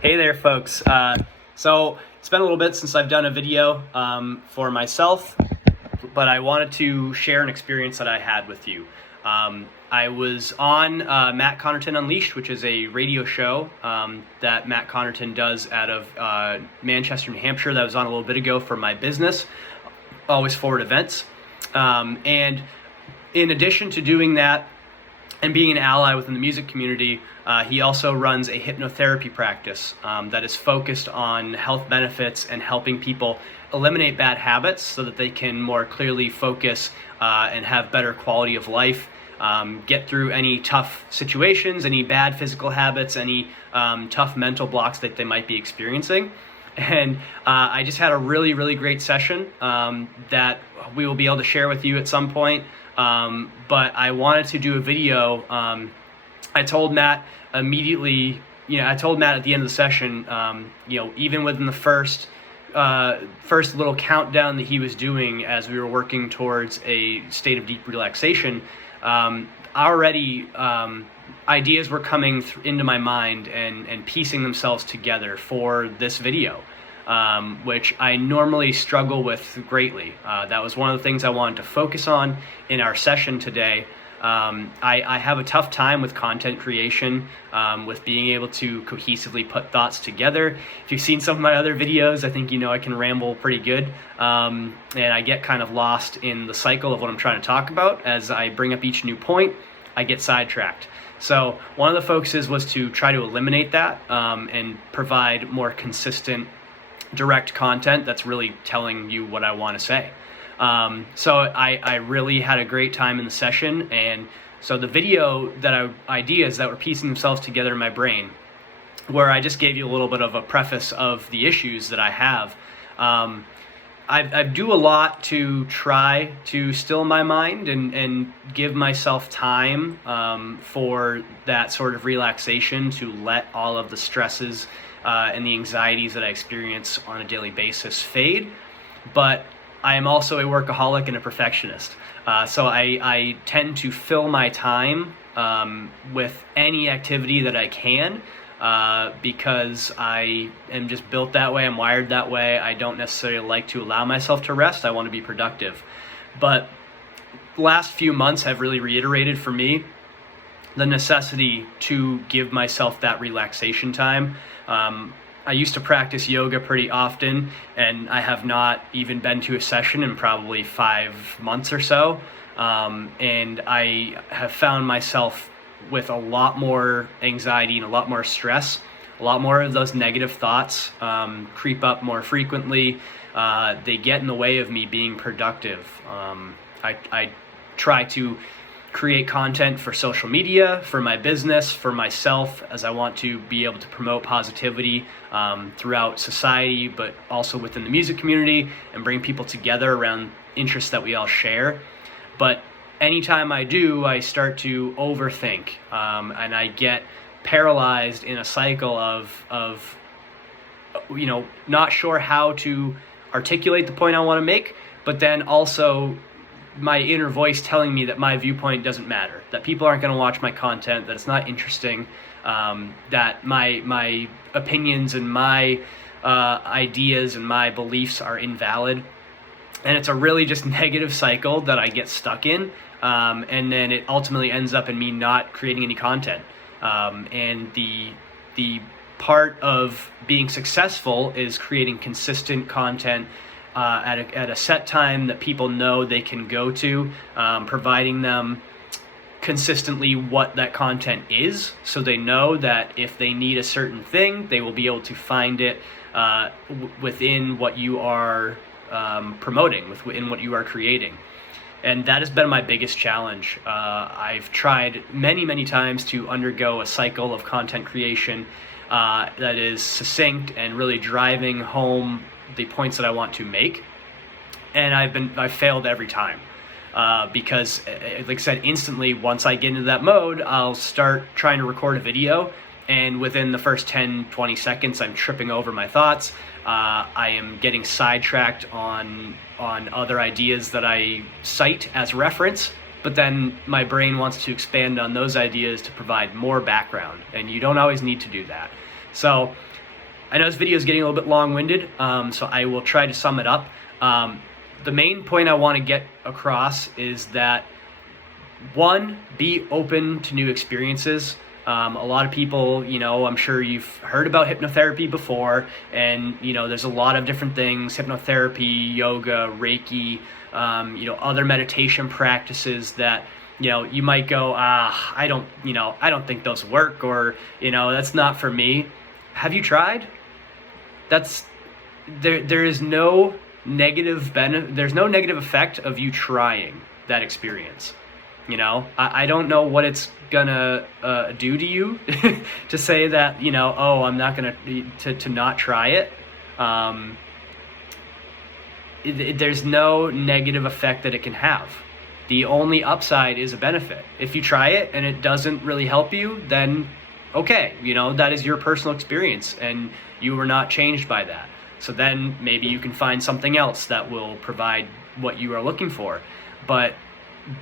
Hey there, folks. So it's been a little bit since I've done a video for myself, but I wanted to share an experience that I had with you. I was on Matt Connarton Unleashed, which is a radio show that Matt Connarton does out of Manchester, New Hampshire, that I was on a little bit ago for my business, Always Forward Events. And in addition to doing that, and being an ally within the music community, he also runs a hypnotherapy practice that is focused on health benefits and helping people eliminate bad habits so that they can more clearly focus and have better quality of life, get through any tough situations, any bad physical habits, any tough mental blocks that they might be experiencing. And I just had a really, really great session that we will be able to share with you at some point. But I wanted to do a video. I told Matt immediately, I told Matt at the end of the session, even within the first little countdown that he was doing as we were working towards a state of deep relaxation, already ideas were coming into my mind and piecing themselves together for this video. Which I normally struggle with greatly. That was one of the things I wanted to focus on in our session today. I have a tough time with content creation, with being able to cohesively put thoughts together. If you've seen some of my other videos, I think you know I can ramble pretty good, and I get kind of lost in the cycle of what I'm trying to talk about. As I bring up each new point, I get sidetracked. So one of the focuses was to try to eliminate that and provide more consistent, direct content that's really telling you what I want to say. So I really had a great time in the session, and so the video ideas that were piecing themselves together in my brain, where I just gave you a little bit of a preface of the issues that I have. I do a lot to try to still my mind and give myself time for that sort of relaxation, to let all of the stresses and the anxieties that I experience on a daily basis fade. But I am also a workaholic and a perfectionist. So I tend to fill my time with any activity that I can, because I am just built that way. I'm wired that way. I don't necessarily like to allow myself to rest. I want to be productive. But the last few months have really reiterated for me the necessity to give myself that relaxation time. I used to practice yoga pretty often, and I have not even been to a session in probably 5 months or so. And I have found myself with a lot more anxiety and a lot more stress. A lot more of those negative thoughts creep up more frequently. They get in the way of me being productive. I try to create content for social media, for my business, for myself, as I want to be able to promote positivity throughout society, but also within the music community, and bring people together around interests that we all share. But anytime I do, I start to overthink, and I get paralyzed in a cycle of not sure how to articulate the point I want to make, but then also my inner voice telling me that my viewpoint doesn't matter, that people aren't going to watch my content, that it's not interesting, that my opinions and my ideas and my beliefs are invalid. And it's a really just negative cycle that I get stuck in, and then it ultimately ends up in me not creating any content. And the part of being successful is creating consistent content at a set time that people know they can go to, providing them consistently what that content is, so they know that if they need a certain thing, they will be able to find it within what you are promoting, within what you are creating. And that has been my biggest challenge. I've tried many, many times to undergo a cycle of content creation that is succinct and really driving home the points that I want to make, and I've failed every time, because like I said, instantly once I get into that mode, I'll start trying to record a video, and within the first 10-20 seconds I'm tripping over my thoughts. I am getting sidetracked on other ideas that I cite as reference, but then my brain wants to expand on those ideas to provide more background, and you don't always need to do that. So I know this video is getting a little bit long-winded, so I will try to sum it up. The main point I want to get across is that, one, be open to new experiences. A lot of people, I'm sure you've heard about hypnotherapy before, and, there's a lot of different things: hypnotherapy, yoga, Reiki, other meditation practices that, you might go, I don't think those work, or, that's not for me. Have you tried? There is no negative there's no negative effect of you trying that experience. I don't know what it's gonna do to you to say that, oh, I'm not gonna to not try it. There's no negative effect that it can have. The only upside is a benefit. If you try it and it doesn't really help you, then okay, that is your personal experience and you were not changed by that. So then maybe you can find something else that will provide what you are looking for. But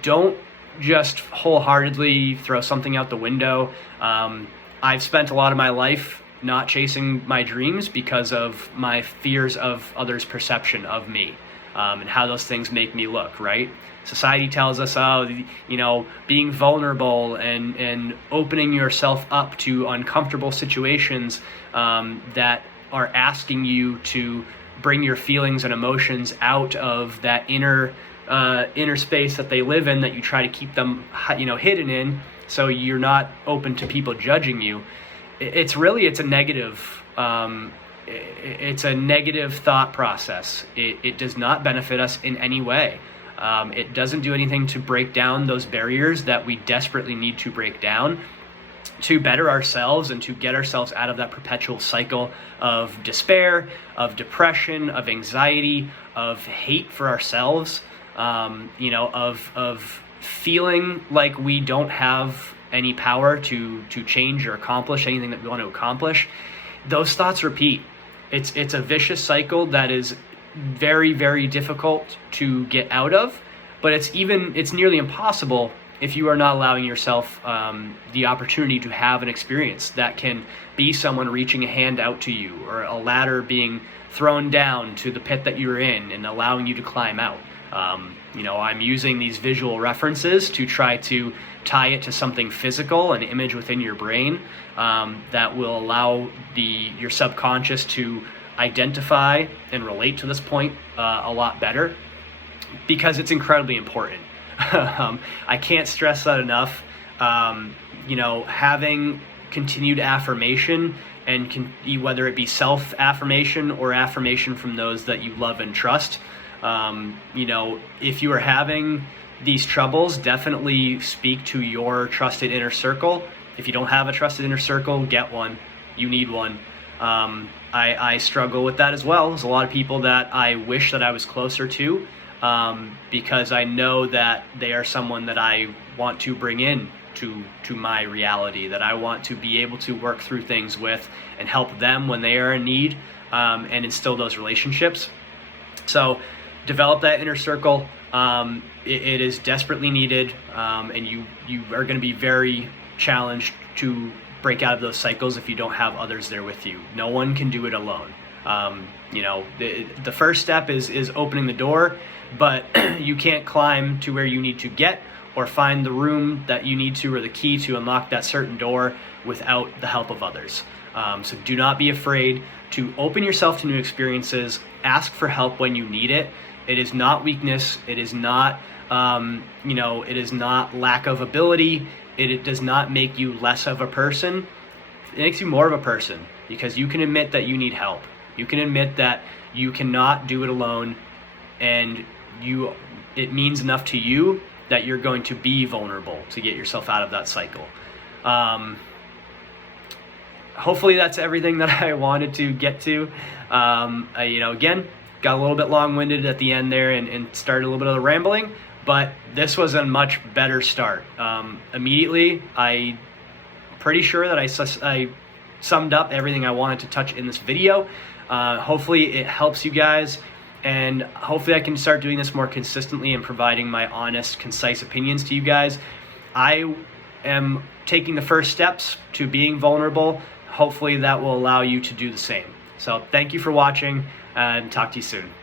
don't just wholeheartedly throw something out the window. I've spent a lot of my life not chasing my dreams because of my fears of others' perception of me, and how those things make me look, right? Society tells us, being vulnerable and opening yourself up to uncomfortable situations that are asking you to bring your feelings and emotions out of that inner space that they live in, that you try to keep them, hidden in, so you're not open to people judging you. It's a negative. It's a negative thought process. It does not benefit us in any way. It doesn't do anything to break down those barriers that we desperately need to break down to better ourselves and to get ourselves out of that perpetual cycle of despair, of depression, of anxiety, of hate for ourselves, of feeling like we don't have any power to change or accomplish anything that we want to accomplish. Those thoughts repeat. It's a vicious cycle that is very, very difficult to get out of, but it's nearly impossible if you are not allowing yourself the opportunity to have an experience that can be someone reaching a hand out to you, or a ladder being thrown down to the pit that you're in and allowing you to climb out. I'm using these visual references to try to tie it to something physical, an image within your brain, that will allow your subconscious to identify and relate to this point a lot better, because it's incredibly important. I can't stress that enough. Having continued affirmation, and whether it be self-affirmation or affirmation from those that you love and trust, if you are having these troubles, definitely speak to your trusted inner circle. If you don't have a trusted inner circle, get one. You need one. I struggle with that as well. There's a lot of people that I wish that I was closer to, because I know that they are someone that I want to bring in to my reality, that I want to be able to work through things with and help them when they are in need, and instill those relationships. So develop that inner circle. It is desperately needed, and you are going to be very challenged to break out of those cycles if you don't have others there with you. No one can do it alone. The first step is opening the door, but you can't climb to where you need to get, or find the room that you need to, or the key to unlock that certain door, without the help of others. So do not be afraid to open yourself to new experiences. Ask for help when you need it. It is not weakness. It is not, it is not lack of ability. It does not make you less of a person. It makes you more of a person, because you can admit that you need help. You can admit that you cannot do it alone, and it means enough to you that you're going to be vulnerable to get yourself out of that cycle. Hopefully that's everything that I wanted to get to. Again, got a little bit long-winded at the end there and started a little bit of the rambling, but this was a much better start. Immediately, I'm pretty sure that I summed up everything I wanted to touch in this video. Hopefully it helps you guys, and hopefully I can start doing this more consistently and providing my honest, concise opinions to you guys. I am taking the first steps to being vulnerable. Hopefully that will allow you to do the same. So thank you for watching, and talk to you soon.